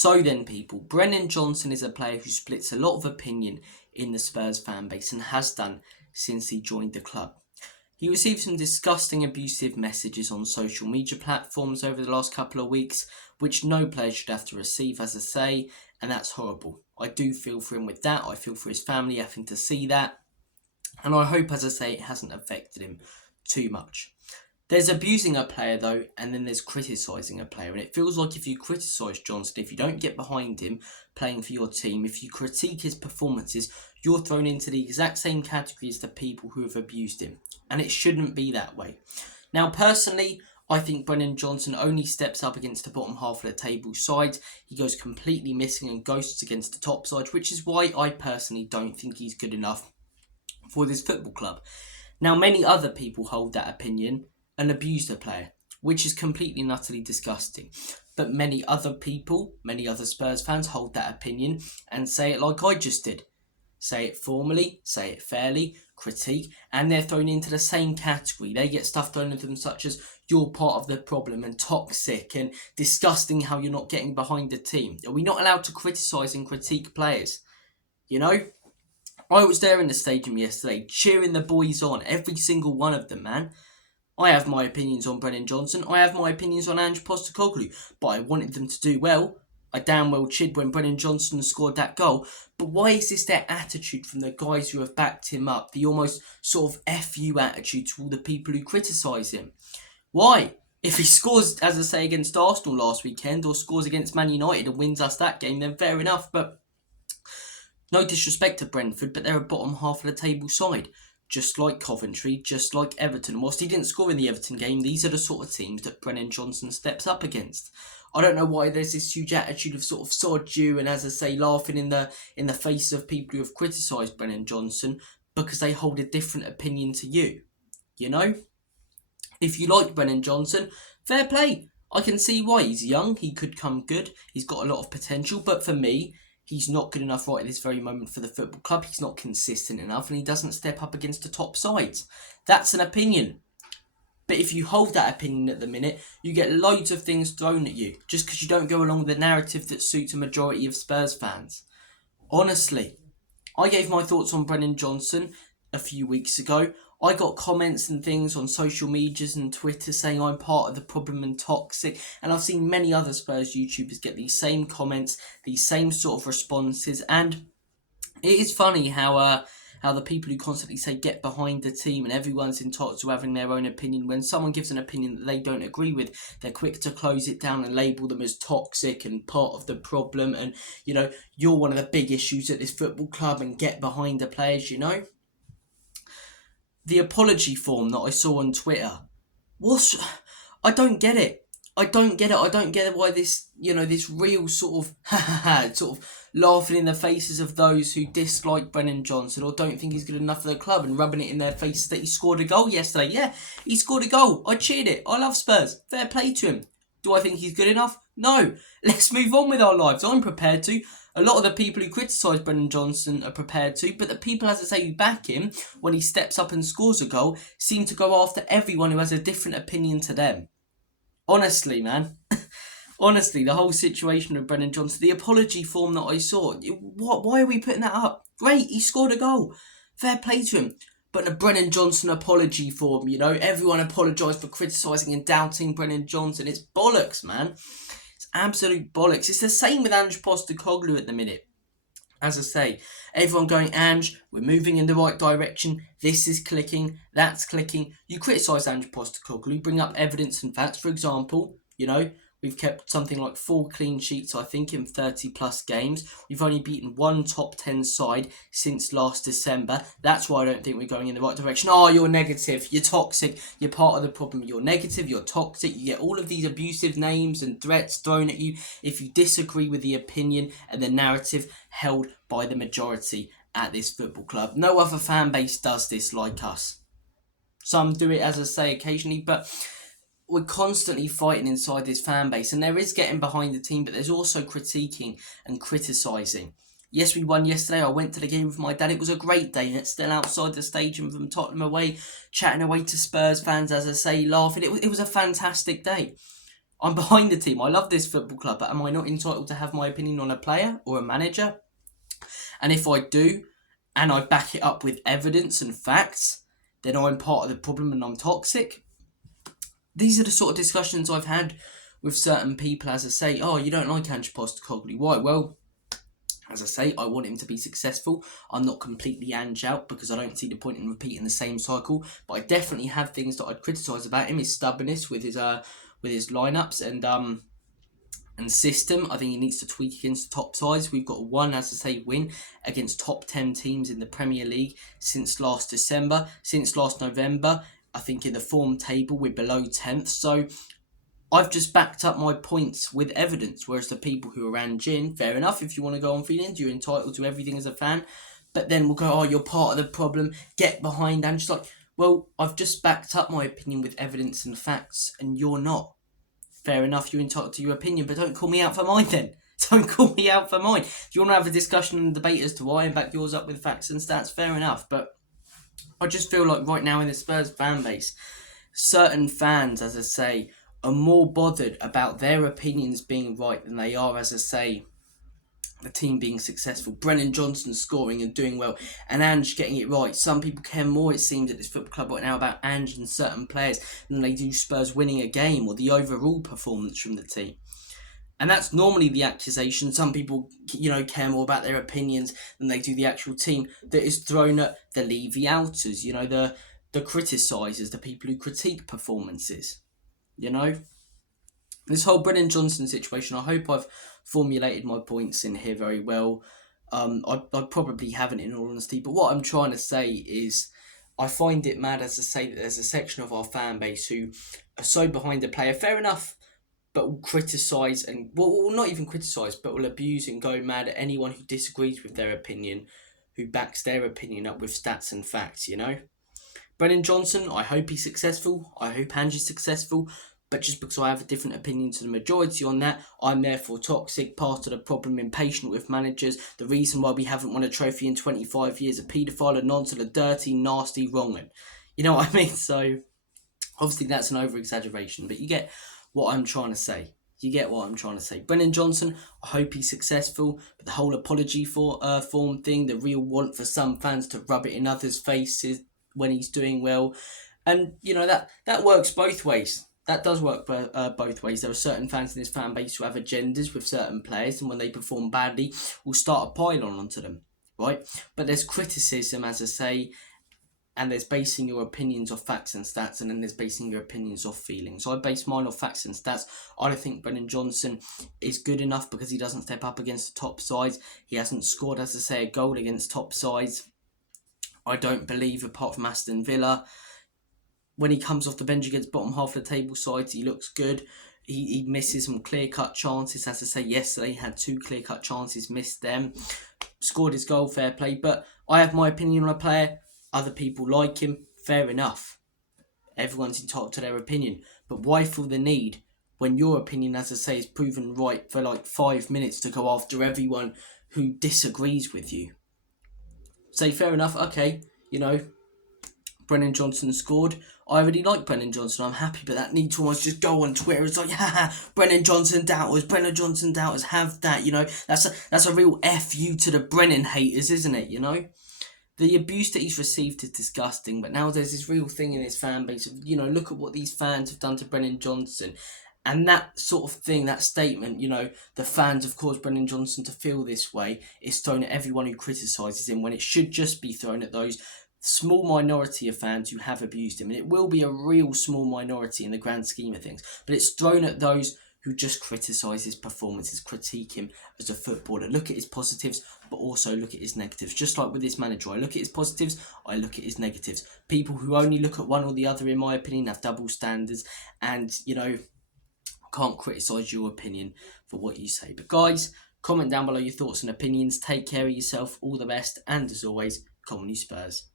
So then, people, Brennan Johnson is a player who splits a lot of opinion in the Spurs fan base and has done since he joined the club. He received some disgusting abusive messages on social media platforms over the last couple of weeks, which no player should have to receive, as I say, and that's horrible. I do feel for him with that. I feel for his family having to see that, and I hope, as I say, it hasn't affected him too much. There's abusing a player though, and then there's criticising a player, and it feels like if you criticise Johnson, if you don't get behind him playing for your team, if you critique his performances, you're thrown into the exact same category as the people who have abused him, and it shouldn't be that way. Now, personally, I think Brennan Johnson only steps up against the bottom half of the table side. He goes completely missing and ghosts against the top side, which is why I personally don't think he's good enough for this football club. Now, many other people hold that opinion and abuse the player, which is completely and utterly disgusting. But many other people, many other Spurs fans hold that opinion and say it like I just did. Say it formally, say it fairly, critique, and they're thrown into the same category. They get stuff thrown at them such as you're part of the problem and toxic and disgusting how you're not getting behind the team. Are we not allowed to criticise and critique players? You know? I was there in the stadium yesterday cheering the boys on, every single one of them, man. I have my opinions on Brennan Johnson. I have my opinions on Ange Postecoglou. But I wanted them to do well. I damn well chid when Brennan Johnson scored that goal. But why is this their attitude from the guys who have backed him up? The almost sort of F you attitude to all the people who criticise him. Why? If he scores, as I say, against Arsenal last weekend or scores against Man United and wins us that game, then fair enough. But no disrespect to Brentford, but they're a bottom half of the table side. Just like Coventry, just like Everton. Whilst he didn't score in the Everton game, these are the sort of teams that Brennan Johnson steps up against. I don't know why there's this huge attitude of sort of sod you and, as I say, laughing in the face of people who have criticised Brennan Johnson because they hold a different opinion to you. You know? If you like Brennan Johnson, fair play. I can see why. He's young, he could come good, he's got a lot of potential, but for me, he's not good enough right at this very moment for the football club. He's not consistent enough and he doesn't step up against the top sides. That's an opinion. But if you hold that opinion at the minute, you get loads of things thrown at you just because you don't go along with the narrative that suits a majority of Spurs fans. Honestly, I gave my thoughts on Brennan Johnson a few weeks ago. I got comments and things on social medias and Twitter saying I'm part of the problem and toxic, and I've seen many other Spurs YouTubers get these same comments, these same sort of responses, and it is funny how the people who constantly say get behind the team and everyone's entitled to having their own opinion, when someone gives an opinion that they don't agree with, they're quick to close it down and label them as toxic and part of the problem, and you know, you're one of the big issues at this football club and get behind the players, you know. The apology form that I saw on Twitter I don't get it. I don't get why this, this real sort of laughing in the faces of those who dislike Brennan Johnson or don't think he's good enough for the club and rubbing it in their faces that he scored a goal yesterday. Yeah, he scored a goal. I cheered it. I love Spurs. Fair play to him. Do I think he's good enough? No. Let's move on with our lives. I'm prepared to. A lot of the people who criticise Brennan Johnson are prepared to, but the people, as I say, who back him when he steps up and scores a goal seem to go after everyone who has a different opinion to them. Honestly, man. Honestly, the whole situation with Brennan Johnson, the apology form that I saw, why are we putting that up? Great, he scored a goal. Fair play to him. But the Brennan Johnson apology form, everyone apologised for criticising and doubting Brennan Johnson. It's bollocks, man. It's absolute bollocks. It's the same with Ange Postecoglou at the minute. As I say, everyone going, Ange, we're moving in the right direction. This is clicking, that's clicking. You criticise Ange Postecoglou, bring up evidence and facts. For example, we've kept something like 4 clean sheets, I think, in 30 plus games. We've only beaten one top 10 side since last December. That's why I don't think we're going in the right direction. Oh, you're negative, you're toxic, you're part of the problem. You're negative, you're toxic. You get all of these abusive names and threats thrown at you if you disagree with the opinion and the narrative held by the majority at this football club. No other fan base does this like us. Some do it, as I say, occasionally, but we're constantly fighting inside this fan base, and there is getting behind the team, but there's also critiquing and criticising. Yes, we won yesterday. I went to the game with my dad. It was a great day, and it's still outside the stadium from Tottenham away, chatting away to Spurs fans, as I say, laughing. It was a fantastic day. I'm behind the team. I love this football club, but am I not entitled to have my opinion on a player or a manager? And if I do, and I back it up with evidence and facts, then I'm part of the problem and I'm toxic. These are the sort of discussions I've had with certain people, as I say, oh, you don't like Ange Postecoglou. Why? Well, as I say, I want him to be successful. I'm not completely Ange out because I don't see the point in repeating the same cycle. But I definitely have things that I'd criticise about him. His stubbornness with his lineups and system. I think he needs to tweak against the top sides. We've got one, as I say, win against top 10 teams in the Premier League since last December. Since last November, I think in the form table we're below 10th. So I've just backed up my points with evidence, whereas the people who are Anjin, fair enough, if you want to go on feelings, you're entitled to everything as a fan, but then we'll go, oh, you're part of the problem, get behind Ange. Like, well, I've just backed up my opinion with evidence and facts, and you're not. Fair enough, you're entitled to your opinion, but don't call me out for mine then. Don't call me out for mine. If you want to have a discussion and debate as to why and back yours up with facts and stats, fair enough, but I just feel like right now in the Spurs fan base, certain fans, as I say, are more bothered about their opinions being right than they are, as I say, the team being successful. Brennan Johnson scoring and doing well, and Ange getting it right. Some people care more, it seems, at this football club right now about Ange and certain players than they do Spurs winning a game or the overall performance from the team. And that's normally the accusation. Some people, care more about their opinions than they do the actual team that is thrown at the Levy-outers, the criticisers, the people who critique performances. This whole Brennan Johnson situation, I hope I've formulated my points in here very well. I probably haven't, in all honesty, but what I'm trying to say is I find it mad, as I say, that there's a section of our fan base who are so behind the player, fair enough, but will criticise and, well, not even criticise, but will abuse and go mad at anyone who disagrees with their opinion, who backs their opinion up with stats and facts, Brennan Johnson, I hope he's successful. I hope Ange is successful. But just because I have a different opinion to the majority on that, I'm therefore toxic, part of the problem, impatient with managers, the reason why we haven't won a trophy in 25 years, a paedophile, a nonsense, a dirty, nasty, wrong one. You know what I mean? So, obviously that's an over-exaggeration, but you get what I'm trying to say. Brennan Johnson, I hope he's successful, but the whole apology form thing, the real want for some fans to rub it in others' faces when he's doing well, and that works both ways. That does work both ways. There are certain fans in this fan base who have agendas with certain players, and when they perform badly, will start a pile-on onto them, right? But there's criticism, as I say, and there's basing your opinions off facts and stats, and then there's basing your opinions off feelings. So I base mine off facts and stats. I don't think Brennan Johnson is good enough because he doesn't step up against the top sides. He hasn't scored, as I say, a goal against top sides. I don't believe, apart from Aston Villa, when he comes off the bench against bottom half of the table sides, he looks good. He misses some clear-cut chances. As I say, yesterday he had 2 clear-cut chances, missed them. Scored his goal, fair play. But I have my opinion on a player. Other people like him, fair enough. Everyone's entitled to their opinion. But why feel the need when your opinion, as I say, is proven right for like 5 minutes to go after everyone who disagrees with you? Say, fair enough, okay, Brennan Johnson scored. I really like Brennan Johnson. I'm happy, but that need to almost just go on Twitter. It's like, Brennan Johnson doubters, have that, That's a real F you to the Brennan haters, isn't it, The abuse that he's received is disgusting, but now there's this real thing in his fan base of, look at what these fans have done to Brennan Johnson. And that sort of thing, that statement, the fans have caused Brennan Johnson to feel this way, is thrown at everyone who criticises him, when it should just be thrown at those small minority of fans who have abused him. And it will be a real small minority in the grand scheme of things, but it's thrown at those who just criticise his performances, critique him as a footballer. Look at his positives, but also look at his negatives. Just like with this manager, I look at his positives, I look at his negatives. People who only look at one or the other, in my opinion, have double standards, and, can't criticise your opinion for what you say. But guys, comment down below your thoughts and opinions. Take care of yourself, all the best, and as always, come on you Spurs.